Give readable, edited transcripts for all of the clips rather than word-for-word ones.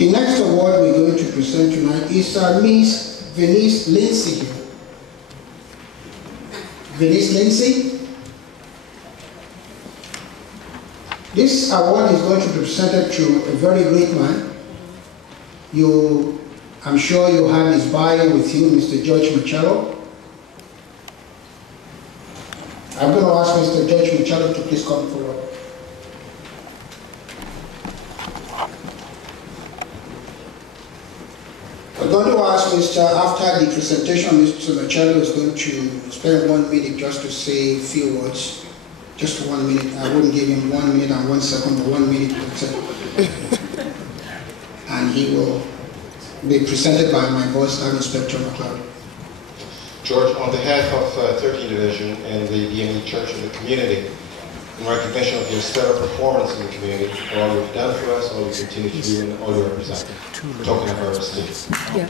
The next award we're going to present tonight is Miss Veniece Lindsay. Veniece Lindsay. This award is going to be presented to a very great man. I'm sure you have his bio with you, Mr. George Machado. I'm going to ask Mr. George Machado to please come forward. I'm going to ask after the presentation, Mr. Machado is going to spend 1 minute just to say a few words. Just 1 minute. I wouldn't give him 1 minute and 1 second, but 1 minute. And he will be presented by my boss, Staff Inspector McLeod. George, on behalf of 13th Division and the DME Church and the community, in recognition of your stellar performance in the community, for all you've done for us, all you continue to do, and all you represent, token of our esteem. Yeah.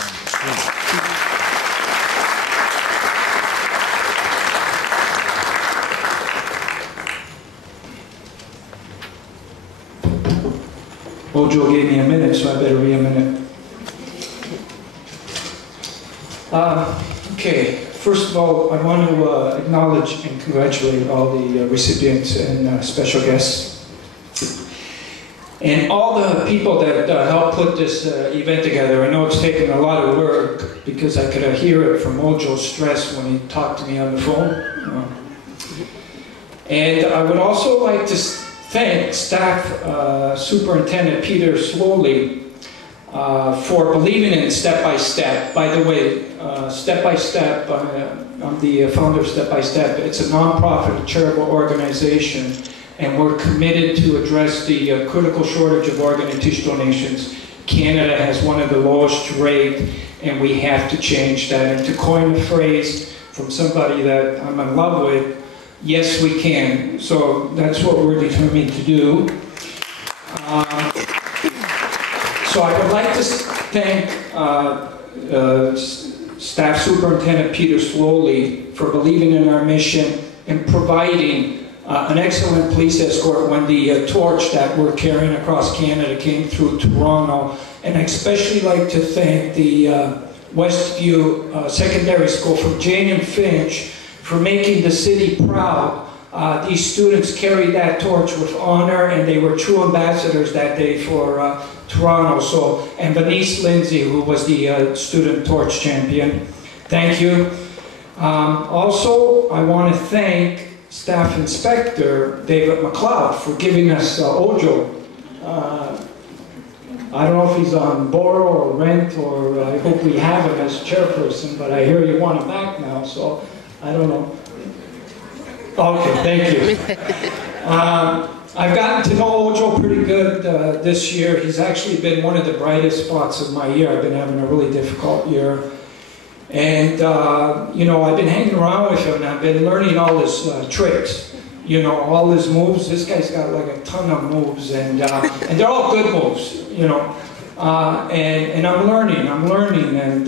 Ojo gave me a minute, so I better be a minute. Okay, first of all, I want to acknowledge and congratulate all the recipients and special guests. And all the people that helped put this event together. I know it's taken a lot of work because I could hear it from Ojo's stress when he talked to me on the phone. And I would also like to thank Staff Superintendent Peter Slowly for believing in Step by Step. By the way, Step by Step, I'm the founder of Step by Step. It's a non-profit charitable organization, and we're committed to address the critical shortage of organ and tissue donations. Canada has one of the lowest rate, and we have to change that. And to coin a phrase from somebody that I'm in love with, yes, we can. So that's what we're determined to do. So I would like to thank Staff Superintendent Peter Slowly for believing in our mission and providing an excellent police escort when the torch that we're carrying across Canada came through Toronto. And I'd especially like to thank the Westview Secondary School from Jane and Finch for making the city proud. These students carried that torch with honor, and they were true ambassadors that day for Toronto. So, and Veniece Lindsay, who was the student torch champion. Thank you. Also, I want to thank Staff Inspector David McLeod for giving us Ojo. I don't know if he's on borrow or rent, or I hope we have him as chairperson, but I hear you want him back now, so I don't know. Okay, thank you. I've gotten to know Ojo pretty good this year. He's actually been one of the brightest spots of my year. I've been having a really difficult year. And, you know, I've been hanging around with him, and I've been learning all his tricks. You know, all his moves. This guy's got like a ton of moves, and they're all good moves, you know. And I'm learning, and,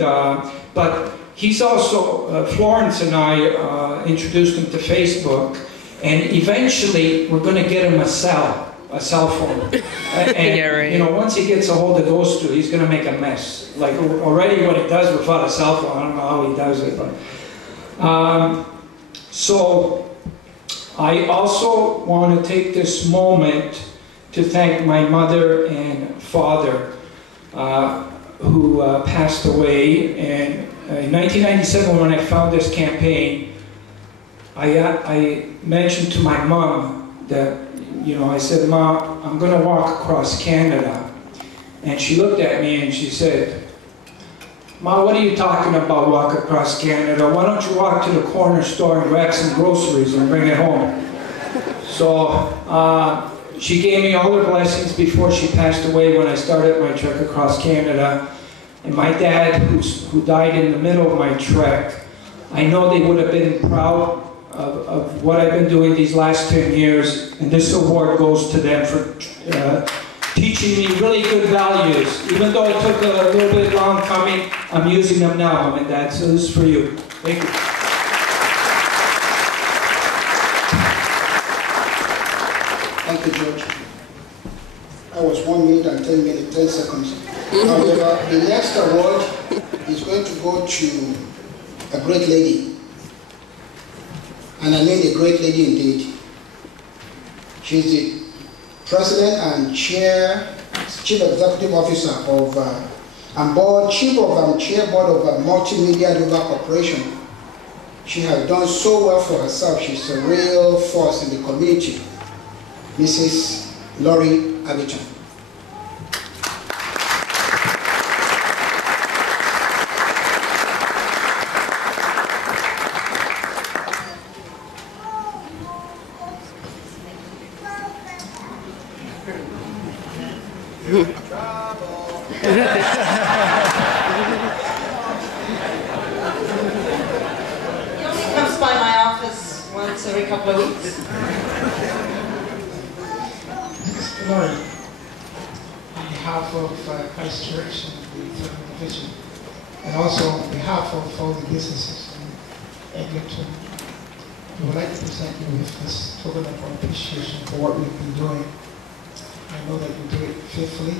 but he's also, Florence and I introduced him to Facebook, and eventually we're going to get him a cell phone. And, yeah, right. You know, once he gets a hold of those two, he's going to make a mess. Like already what he does without a cell phone, I don't know how he does it. But, so I also want to take this moment to thank my mother and father who passed away. And in 1997, when I found this campaign, I mentioned to my mom that, you know, I said, "Mom, I'm going to walk across Canada." And she looked at me and she said, "Ma, what are you talking about, walk across Canada? Why don't you walk to the corner store and grab some groceries and bring it home?" So she gave me all her blessings before she passed away when I started my trek across Canada. And my dad, who died in the middle of my trek, I know they would have been proud of what I've been doing these last 10 years. And this award goes to them for teaching me really good values. Even though it took a little bit long coming, I'm using them now, Mom and Dad. So this is for you. Thank you. Thank you, George. That was 1 minute and 10 seconds. However, the next award is going to go to a great lady. And I mean a great lady indeed. She's the President and Chief Executive Officer of and Board Chief of Chair Board of Multimedia Global Corporation. She has done so well for herself. She's a real force in the community. Mrs. Laurie Abiton. Comes by my office once every couple of weeks. Good morning. On behalf of Christ Church and the Third Division, and also on behalf of all the businesses in Eglinton, we would like to present you with this token of our appreciation for what we've been doing. I know that you do it faithfully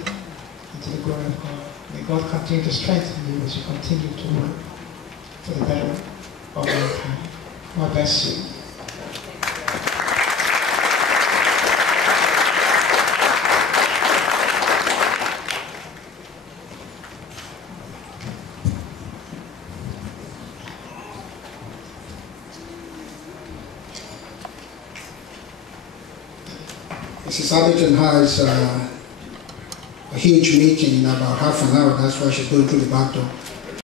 and to the glory of God. May God continue to strengthen you as you continue to work for the betterment of mankind. God bless you. Mrs. Abiton has a huge meeting in about half an hour. That's why she's going through the back door.